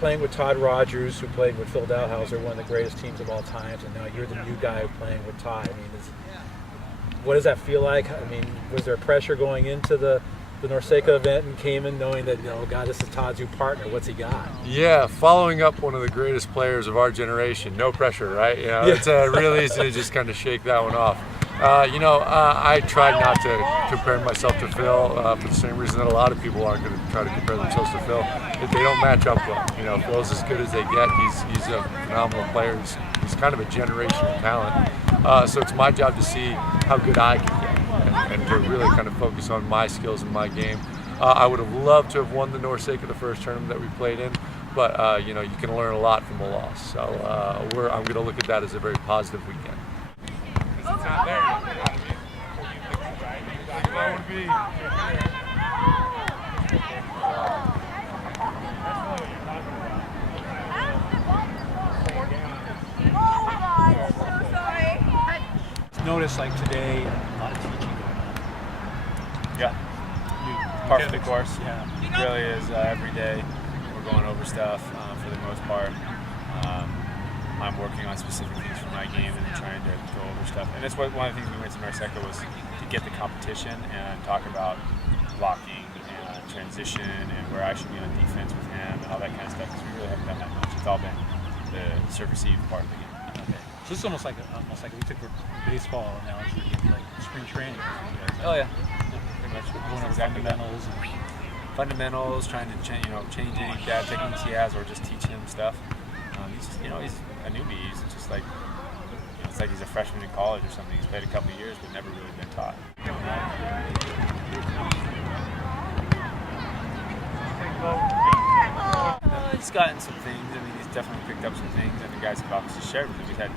playing with Todd Rogers, who played with Phil Dalhouser, one of the greatest teams of all time, and now you're the new guy playing with Todd. I mean, what does that feel like? I mean, was there pressure going into the Norseca event and came in knowing that, oh God, this is Todd's new partner, what's he got? Yeah, following up one of the greatest players of our generation, no pressure, right? It's really easy to just kind of shake that one off. I tried not to compare myself to Phil for the same reason that a lot of people aren't going to try to compare themselves to Phil. If they don't match up well. Phil's as good as they get. He's a phenomenal player. He's kind of a generational talent. So it's my job to see how good I can get and to really kind of focus on my skills and my game. I would have loved to have won the Norseca the first tournament that we played in, but you can learn a lot from a loss. So I'm going to look at that as a very positive weekend. It's not there. Notice like today, a lot of teaching going on. Yeah, part of the course. Yeah, it really is every day. We're going over stuff for the most part. I'm working on specific things for my game and trying to go over stuff. And that's one of the things we went to Norseca was to get the competition and talk about blocking and transition and where I should be on defense with him and all that kind of stuff, because we really haven't done that much. It's all been the surface-eve part of the game. Okay. So this is almost like we took a baseball analogy, like spring training. Oh yeah, pretty much. Going over fundamentals, trying to change any bad techniques he has, or just teach him stuff. He's a newbie. He's just like, it's like he's a freshman in college or something. He's played a couple of years, but never really been taught. He's gotten some things. I mean, he's definitely picked up some things, and the guys have obviously shared with him. He's had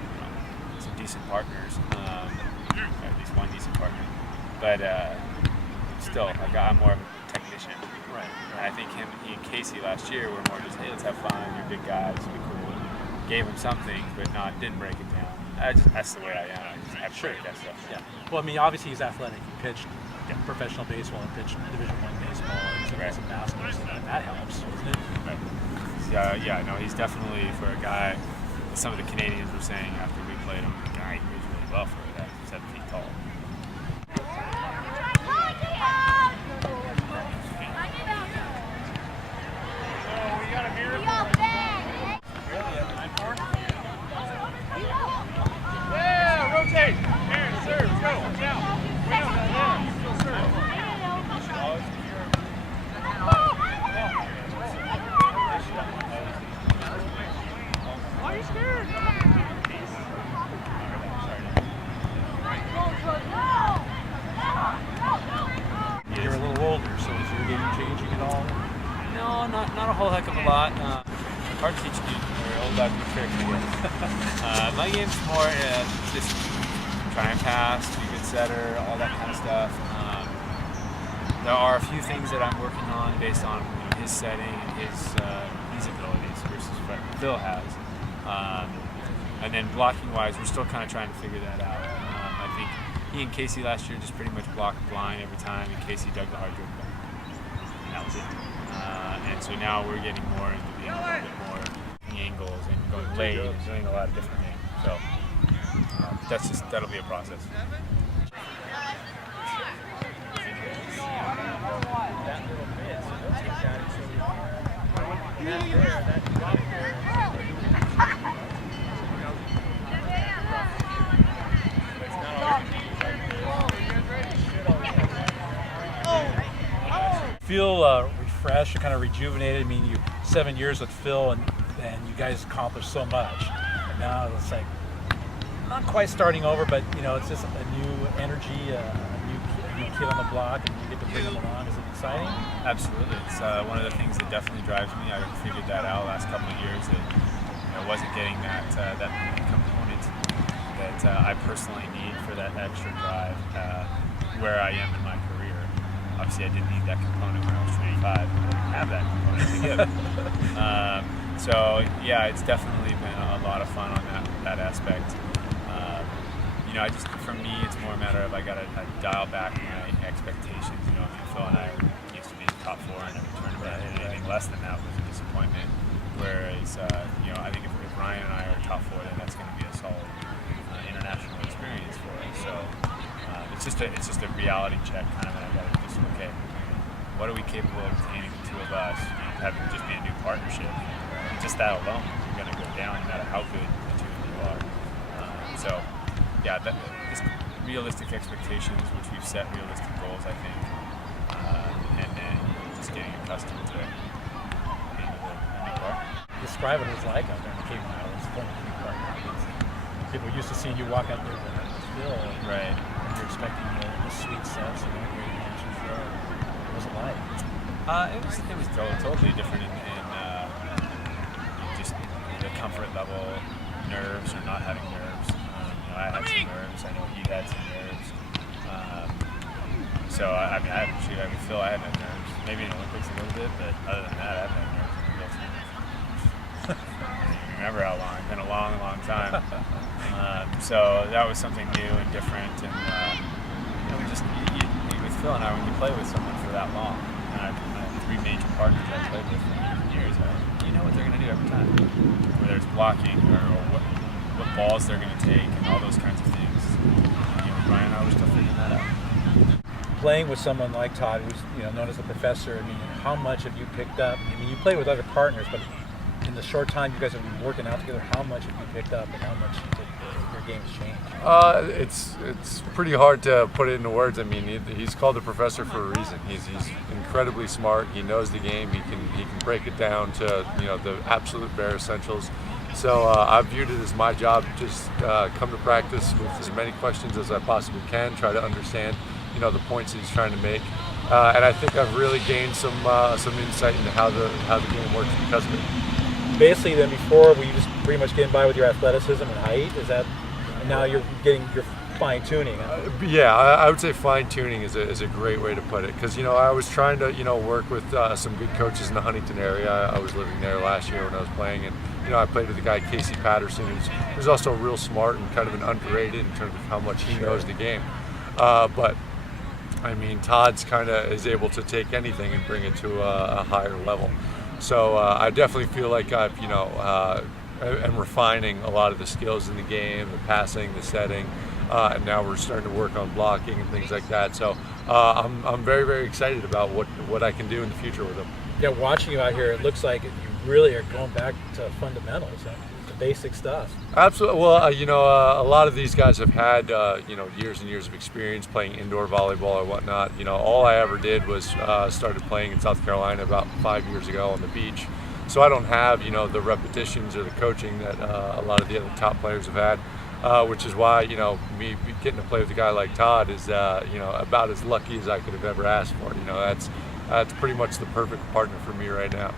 some decent partners, at least one decent partner. But still, like, I'm more of a technician. Right. And I think he and Casey last year were more just, hey, let's have fun. You're big guys. Be cool. Gave him something, but didn't break it down. That's the way I am. I just have that stuff. Yeah. Well, I mean, obviously he's athletic. He pitched professional baseball and pitched Division I baseball and some basketball, so that helps, doesn't it? Right. Yeah. No, he's definitely, for a guy. Some of the Canadians were saying after we played him, he was really well for that 7 feet tall. You're a little older, so is your game changing at all? No, not a whole heck of a lot. Hard to teach new old dog new tricks, I guess. My game's more just try and pass, be a good setter, all that kind of stuff. There are a few things that I'm working on based on his setting and his abilities versus what Phil has. And then blocking-wise, we're still kind of trying to figure that out. I think he and Casey last year just pretty much blocked blind every time, and Casey dug the hard dribble. And that was it. And so now we're getting more into being a little bit more angles and going late and doing a lot of different things. So that'll be a process. Feel refreshed, kind of rejuvenated. I mean, you 7 years with Phil, and you guys accomplished so much. And now it's like not quite starting over, but it's just a new energy, a new kid on the block, and you get to bring him along. Is it exciting? Absolutely. It's one of the things that definitely drives me. I figured that out last couple of years that I wasn't getting that component that I personally need for that extra drive where I am in my career. Obviously, I didn't need that component when I was 25. I didn't have that component to give. So yeah, it's definitely been a lot of fun on that aspect. For me, it's more a matter of I gotta dial back my expectations. Phil and I used to be top 4 in every tournament, and anything less than that was a disappointment. Whereas, I think if Ryan and I are top-footed, that's going to be a solid international experience for us. So it's just a reality check, kind of, and I got to just, okay, what are we capable of obtaining, the two of us, having just be a new partnership? Just that alone, you're going to go down no matter how good the two of you are. Just realistic expectations, which we've set realistic goals, I think, and then just getting accustomed to being a new part. Describe what it was like out there in the Cayman Islands, playing a new part. People used to seeing you walk out there with a field, Right. and you're expecting the sweet sets and the great hands you throw. What was it like? It was totally different in just the comfort level, nerves or not having nerves. I had some nerves. I know he had some nerves. Phil, I had no nerves. Maybe in the Olympics a little bit, but other than that, I had no nerves in the real team. Remember how long? It's been a long, long time. So that was something new and different. And with Phil and I, when you play with someone for that long, and I have three major partners I played with for years, you know what they're going to do every time. Whether it's blocking or what balls they're going to take and all those kinds of things. Ryan and I were still figuring that out. Playing with someone like Todd, who's known as the professor, I mean, how much have you picked up? I mean, you play with other partners, but in the short time you guys have been working out together, how much have you picked up and how much your game's changed? It's pretty hard to put it into words. I mean, he's called the professor for a reason. He's incredibly smart. He knows the game. He can break it down to the absolute bare essentials. So I've viewed it as my job to just come to practice with as many questions as I possibly can, try to understand the points that he's trying to make, and I think I've really gained some insight into how the game works because of it. Basically, then before were you just pretty much getting by with your athleticism and height? Is that now you're fine tuning? Yeah, I would say fine tuning is a great way to put it, because I was trying to work with some good coaches in the Huntington area. I was living there last year when I was playing, and I played with a guy, Casey Patterson, who's also real smart and kind of an underrated in terms of how much he knows the game. But I mean, Todd's kind of is able to take anything and bring it to a higher level. So I definitely feel like I've am refining a lot of the skills in the game, the passing, the setting, and now we're starting to work on blocking and things like that. So I'm very, very excited about what I can do in the future with him. Yeah, watching you out here, it looks like you really are going back to fundamentals, the basic stuff. Absolutely. Well, a lot of these guys have had years and years of experience playing indoor volleyball or whatnot. All I ever did was started playing in South Carolina about 5 years ago on the beach. So I don't have the repetitions or the coaching that a lot of the other top players have had, which is why me getting to play with a guy like Todd is about as lucky as I could have ever asked for. That's pretty much the perfect partner for me right now.